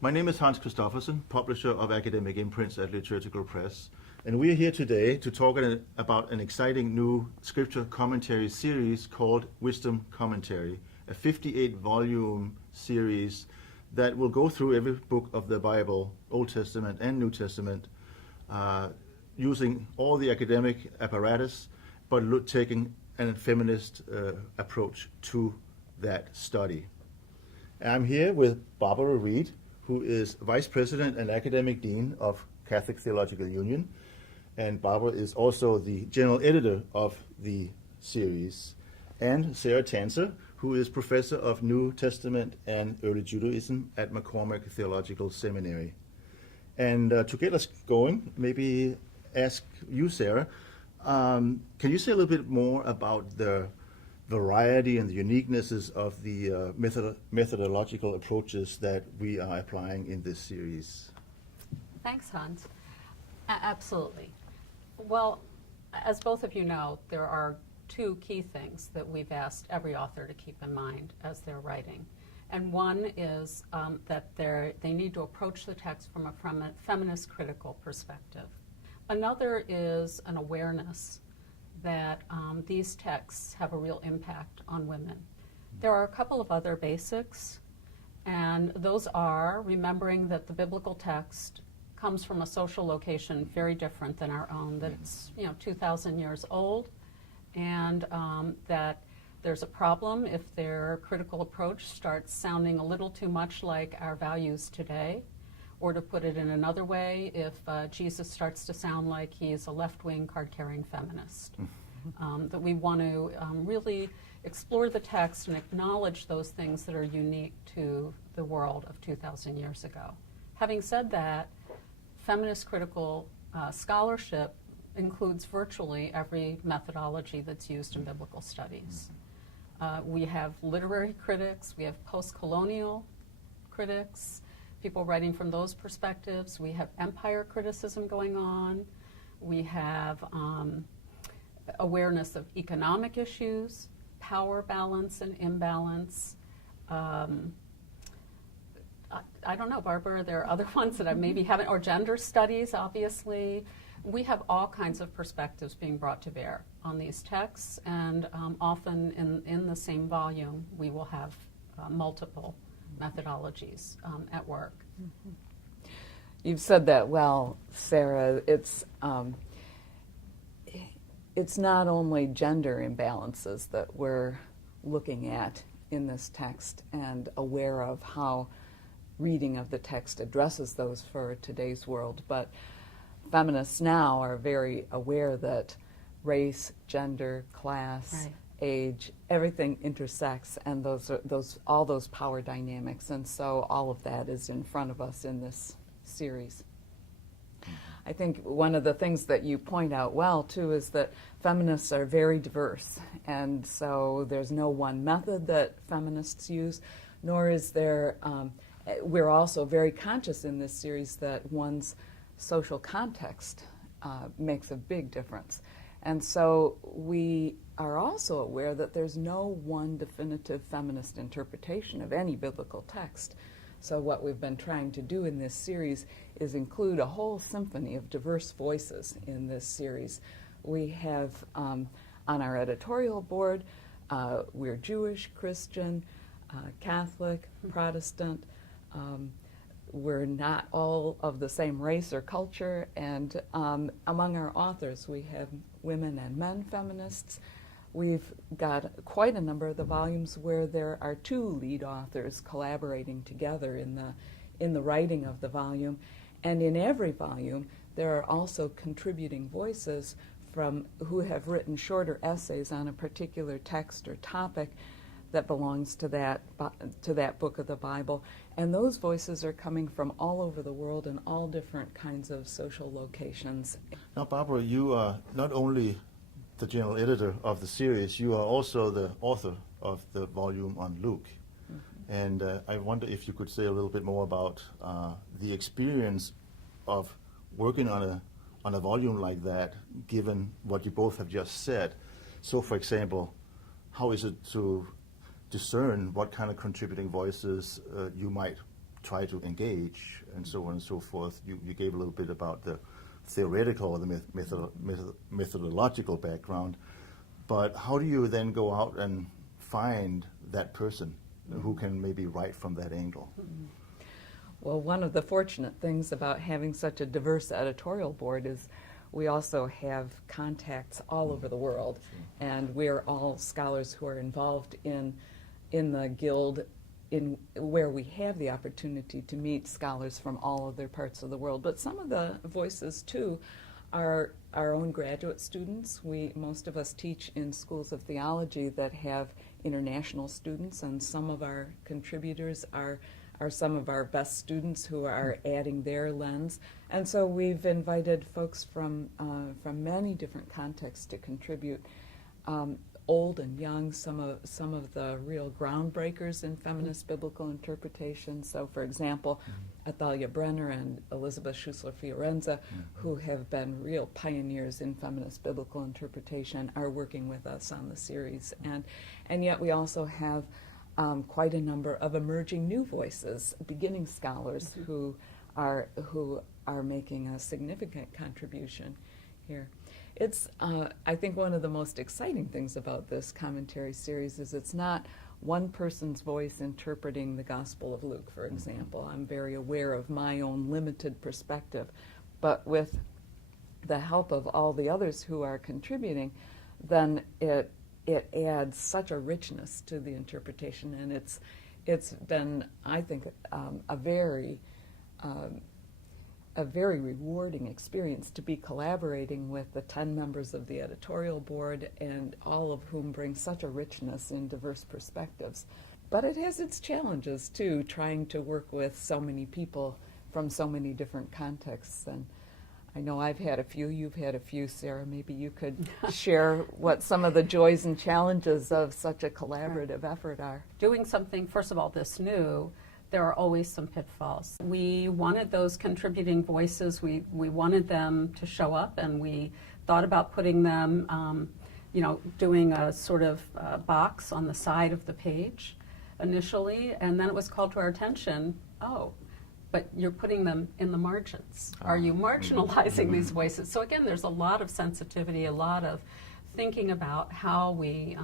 My name is Hans Christoffersen, publisher of academic imprints at Liturgical Press, and we are here today to talk about an exciting new scripture commentary series called Wisdom Commentary, a 58-volume series that will go through every book of the Bible, Old Testament and New Testament, using all the academic apparatus, but taking a feminist approach to that study. I'm here with Barbara Reid, who is Vice President and Academic Dean of Catholic Theological Union, and Barbara is also the General Editor of the series, and Sarah Tanzer, who is Professor of New Testament and Early Judaism at McCormick Theological Seminary. And to get us going, maybe ask you, Sarah, can you say a little bit more about the variety and the uniquenesses of the methodological approaches that we are applying in this series? Thanks, Hans. Absolutely. Well, as both of you know, there are two key things that we've asked every author to keep in mind as they're writing. And one is that they need to approach the text from a feminist critical perspective. Another is an awareness that these texts have a real impact on women. There are a couple of other basics, and those are remembering that the biblical text comes from a social location very different than our own, that it's 2,000 years old, and that there's a problem if their critical approach starts sounding a little too much like our values today. Or to put it in another way, if Jesus starts to sound like he's a left-wing card-carrying feminist. That we want to really explore the text and acknowledge those things that are unique to the world of 2,000 years ago. Having said that, feminist critical scholarship includes virtually every methodology that's used in biblical studies. We have literary critics, we have post-colonial critics, people writing from those perspectives. We have empire criticism going on. We have awareness of economic issues, power balance and imbalance. I don't know, Barbara, there are other ones that I maybe haven't, or gender studies, obviously. We have all kinds of perspectives being brought to bear on these texts, and often in the same volume, we will have multiple methodologies at work. Mm-hmm. You've said that well, Sarah. It's not only gender imbalances that we're looking at in this text and aware of how reading of the text addresses those for today's world, but feminists now are very aware that race, gender, class, right, age, everything intersects, and all those power dynamics, and so all of that is in front of us in this series. I think one of the things that you point out well too is that feminists are very diverse, and so there's no one method that feminists use, nor is there, we're also very conscious in this series that one's social context makes a big difference. And so we are also aware that there's no one definitive feminist interpretation of any biblical text. So what we've been trying to do in this series is include a whole symphony of diverse voices in this series. We have on our editorial board, we're Jewish, Christian, Catholic, Protestant. We're not all of the same race or culture, and among our authors we have women and men feminists. We've got quite a number of the volumes where there are two lead authors collaborating together in the writing of the volume, and in every volume there are also contributing voices from who have written shorter essays on a particular text or topic that belongs to that book of the Bible, and those voices are coming from all over the world in all different kinds of social locations. Now, Barbara, you are not only the general editor of the series, you are also the author of the volume on Luke. Mm-hmm. And I wonder if you could say a little bit more about the experience of working on a volume like that, given what you both have just said. So, for example, how is it to discern what kind of contributing voices you might try to engage, and so on and so forth. You gave a little bit about the theoretical or the methodological background, but how do you then go out and find that person who can maybe write from that angle? Well, one of the fortunate things about having such a diverse editorial board is we also have contacts all over the world, and we're all scholars who are involved in the guild, in where we have the opportunity to meet scholars from all other parts of the world. But some of the voices too are our own graduate students. Most of us teach in schools of theology that have international students, and some of our contributors are some of our best students who are adding their lens. And so we've invited folks from many different contexts to contribute, old and young, some of the real groundbreakers in feminist biblical interpretation. So, for example, Athalia Brenner and Elizabeth Schussler-Fiorenza, who have been real pioneers in feminist biblical interpretation, are working with us on the series. And yet we also have quite a number of emerging new voices, beginning scholars who are making a significant contribution here. It's, I think, one of the most exciting things about this commentary series is it's not one person's voice interpreting the Gospel of Luke, for example. I'm very aware of my own limited perspective, but with the help of all the others who are contributing, then it adds such a richness to the interpretation, and it's been, I think, a very rewarding experience to be collaborating with the 10 members of the editorial board, and all of whom bring such a richness in diverse perspectives. But it has its challenges too, trying to work with so many people from so many different contexts. And I know I've had a few, you've had a few, Sarah. Maybe you could share what some of the joys and challenges of such a collaborative effort are. Doing something, first of all, this new, there are always some pitfalls. We wanted those contributing voices, we wanted them to show up, and we thought about putting them, doing a sort of box on the side of the page initially, and then it was called to our attention, but you're putting them in the margins. Are you marginalizing these voices? So again, there's a lot of sensitivity, a lot of thinking about how we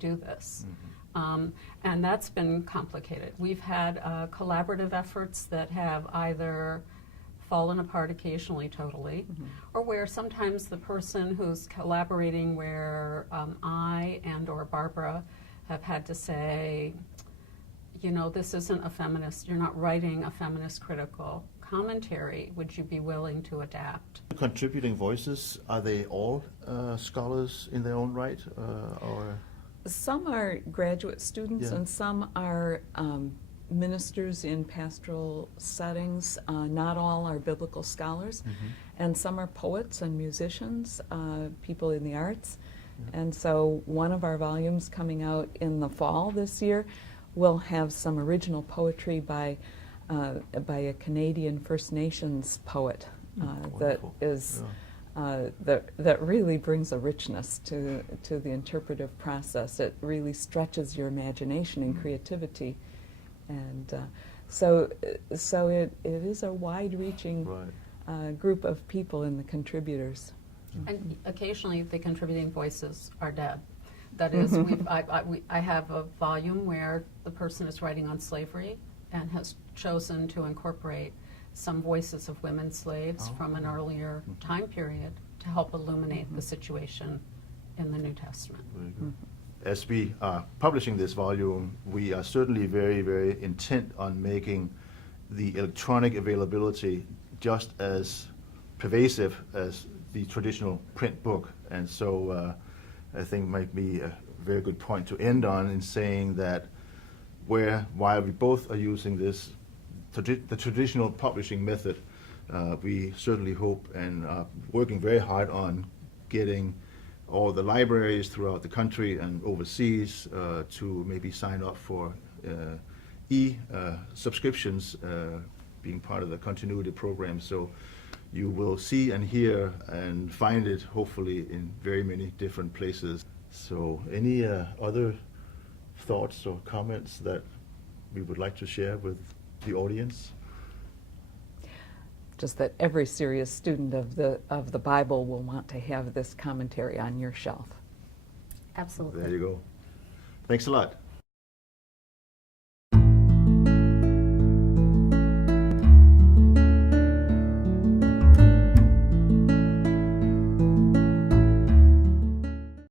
do this. And that's been complicated. We've had collaborative efforts that have either fallen apart occasionally totally, or where sometimes the person who's collaborating, where I and or Barbara have had to say, this isn't a feminist, you're not writing a feminist critical commentary, would you be willing to adapt? Contributing voices, are they all scholars in their own right, or? Some are graduate students, and some are ministers in pastoral settings. Not all are biblical scholars, and some are poets and musicians, people in the arts. And so one of our volumes coming out in the fall this year will have some original poetry by a Canadian First Nations poet that is that really brings a richness to the interpretive process. It really stretches your imagination and creativity, and so it is a wide-reaching group of people in the contributors. And occasionally the contributing voices are dead. That is, I have a volume where the person is writing on slavery and has chosen to incorporate some voices of women slaves from an earlier time period to help illuminate the situation in the New Testament. As we are publishing this volume, we are certainly very, very intent on making the electronic availability just as pervasive as the traditional print book. And so I think might be a very good point to end on in saying that while we both are using this, the traditional publishing method, we certainly hope and are working very hard on getting all the libraries throughout the country and overseas to maybe sign up for subscriptions, being part of the continuity program. So you will see and hear and find it hopefully in very many different places. So any other thoughts or comments that we would like to share with the audience? Just that every serious student of the Bible will want to have this commentary on your shelf. Absolutely. There you go. Thanks a lot.